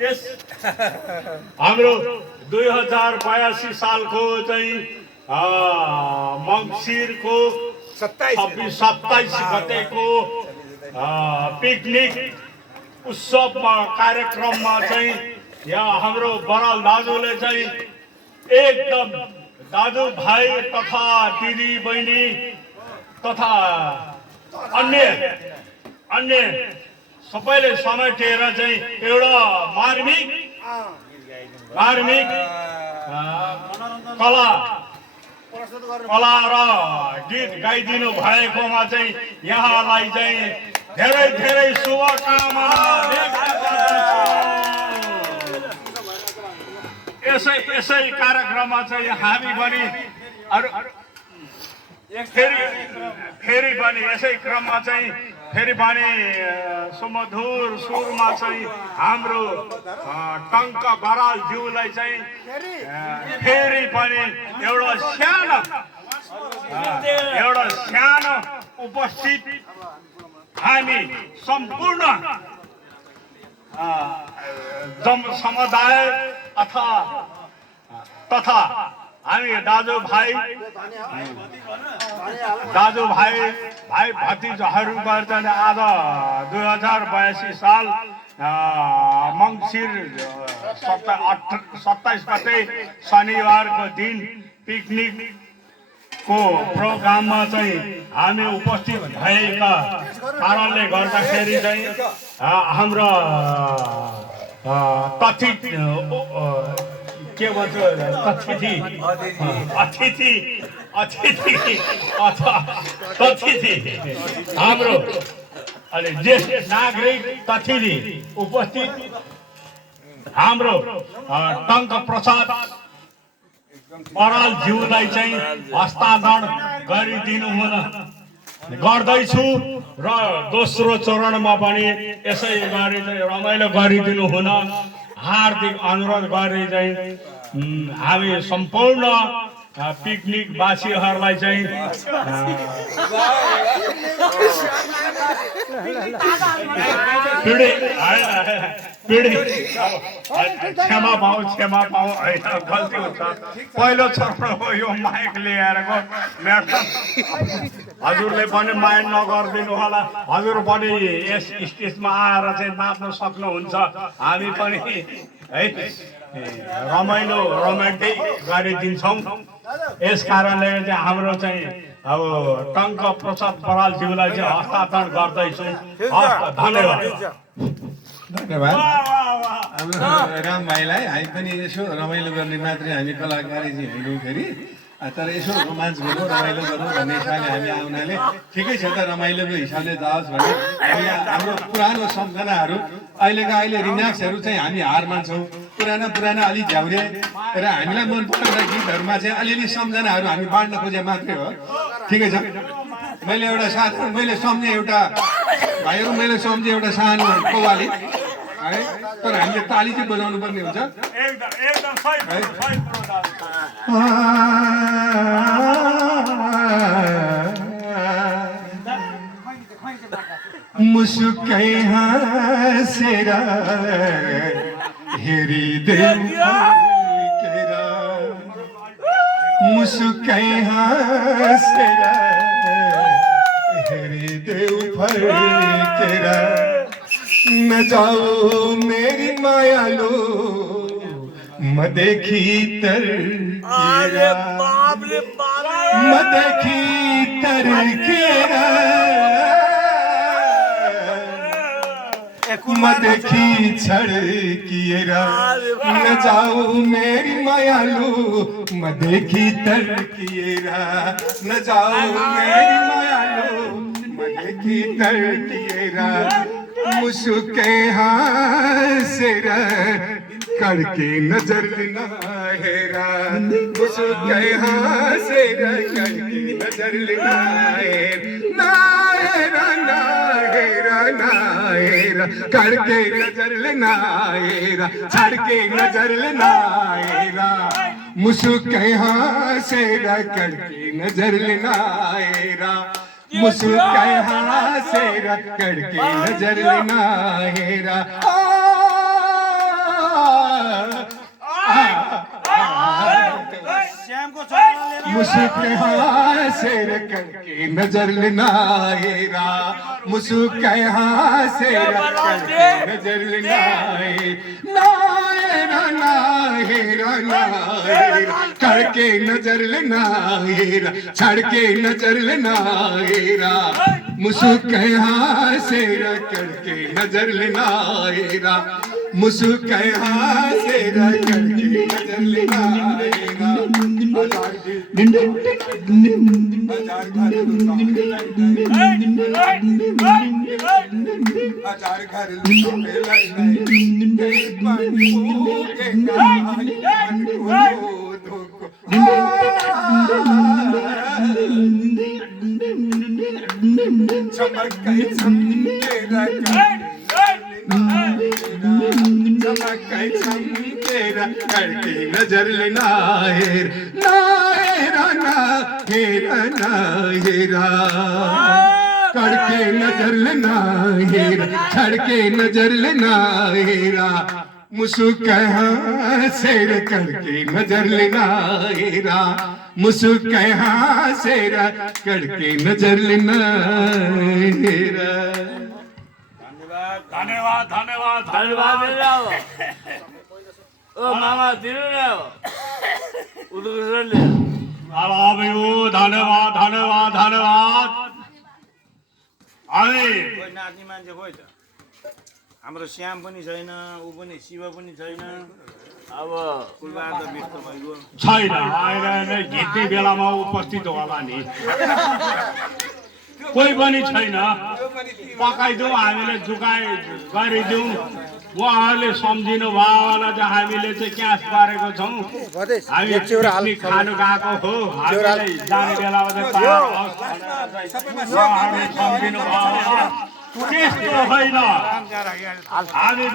यस हाम्रो 2082 सालको चाहिँ मङ्सिरको 27 गतेको पिकनिक उत्सवमा कार्यक्रममा चाहिँ यहाँ हाम्रो बराल दाजुले चाहिँ एकदम दाजुभाइ तथा दिदी बहिनी तथा अन्य सबैले समेटेर चाहिँ एउटा मार्मिक कला र गीत गाइदिनु भएकोमा चाहिँ यहाँलाई चाहिँ धेरै धेरै शुभकामना व्यक्त गर्दछु। यसै कार्यक्रममा चाहिँ हामी पनि फेरि पनि यसै क्रममा चाहिँ फेरि पनि सुमधुर सुरमा चाहिँ हाम्रो टङ्क बराल ज्यूलाई चाहिँ फेरि पनि एउटा सानो उपस्थित हामी सम्पूर्ण समुदाय तथा हामी दाजुभाइ भाइ भतिजाहरूबाट आज 2082 साल मङ्सिर 27 गते शनिबारको दिन पिकनिकको प्रोग्राममा चाहिँ हामी उपस्थित भएका कारणले गर्दाखेरि चाहिँ हाम्रो कथित के भन्छ अतिथि हाम्रो अलि ज्येष्ठ नागरिक अतिथि उपस्थित हाम्रो टङ्क प्रसाद बराल ज्यूलाई चाहिँ हस्तान्तरण गरिदिनु हुन गर्दैछु र दोस्रो चरणमा पनि यसै गरी रमाइलो गरिदिनु हुन हार्दिक अनुरोध गरी चाहिँ हामी सम्पूर्ण पिकनिकवासीहरूलाई चाहिँ क्षमा पाऊ होइन गल्ती हुन्छ। पहिलो चरण हो यो माइक लिएरको म्याटर। हजुरले पनि माइन्ड नगरिदिनु होला। हजुर पनि यस स्टेजमा आएर चाहिँ नाच्न सक्नुहुन्छ। हामी पनि है रमाइलो रोमान्टिक गरिदिन्छौँ। यस कारणले चाहिँ हाम्रो चाहिँ अब टङ्क प्रसाद बराल ज्यूलाई चाहिँ हस्तान्तरण गर्दैछु। धन्यवाद। राम भाइलाई हामी पनि यसो रमाइलो गर्ने मात्रै हामी कलाकारी चाहिँ होइनौँ फेरि, तर यसो रोमान्च गरौँ रमाइलो गरौँ भन्ने हिसाबले हामी आउनाले ठिकै छ त, रमाइलोको हिसाबले जाओस् भने हाम्रो पुरानो सम्झनाहरू अहिले रिम्याक्सहरू चाहिँ हामी हार मान्छौँ। पुराना अलि झ्याउरे र हामीलाई मनपर्ने गीतहरूमा चाहिँ अलिअलि सम्झनाहरू हामी बाँड्न खोजे मात्रै हो। ठिकै छ। मैले सम्झेँ एउटा भाइहरू, मैले सम्झेँ एउटा सानो कव्वाली है, तर हामीले ताली चाहिँ बजाउनु पर्ने हुन्छ। मुस्कै हाँसेर हेरिदेऊ फर्केर, मुस्कै हाँसेर हेरिदेऊ फर्केर, नजाऊ मेरी मायालु मदेखि तर्केरा, मदेखि तर्केरा, मदेखि छड्किएरा, नजाऊ मेरी मायालु मदेखि तर्किएरा, नजाऊ मेरी मायालु मदेखि तर्किएरा, मुस्कै हाँसेर करके नजर ना हेरा, मुस्कै हाँसेर करके नजर ना हेरा, ना हेरा करके नजर लेना हेरा, छड़ के नजर लेना हेरा, मुस्कै हाँसेर करके नजर लेना हेरा, मुस्कै हाँसेर करके नजर लेना हेरा। मुस्के से करके नजर लेना हेरा मुस्के से करके नजर लेना हेरा करके नजर लेना हेरा छड़ के नजर लेना हेरा मुस्के से करके नजर लेना हेरा मुस्के से करके नजर लेना हेरा हजार घर करके नजर लेना हेरा हेरा करके नजर लेना हेरा छड़ के नजर लेना हेरा मुस्के से करके नजर लेना हेरा मुस्के से करके नजर लेना हेरा धन्यवाद धन्यवाद धन्यवाद ओ मामा दिनु न उदुरले अब यो धन्यवाद धन्यवाद धन्यवाद अनि कोही नाच्ने मान्छे खोइ त हाम्रो श्याम पनि छैन ऊ पनि शिव पनि छैन अब कुलबार त व्यस्त भइगयो छैन आएर गीतै बेलामा उपस्थित होला नि कोही पनि छैन पकाइदिउँ हामीले जुकाइ गरिदिउँ उहाँहरूले सम्झिनु भयो होला चाहिँ हामीले चाहिँ क्यास गरेको छौँ हामी पिकनिक खानु गएको हो हामीलाई जाने बेलामा चाहिँ उहाँहरूले सम्झिनु भयो होला त्यस्तो होइन हामी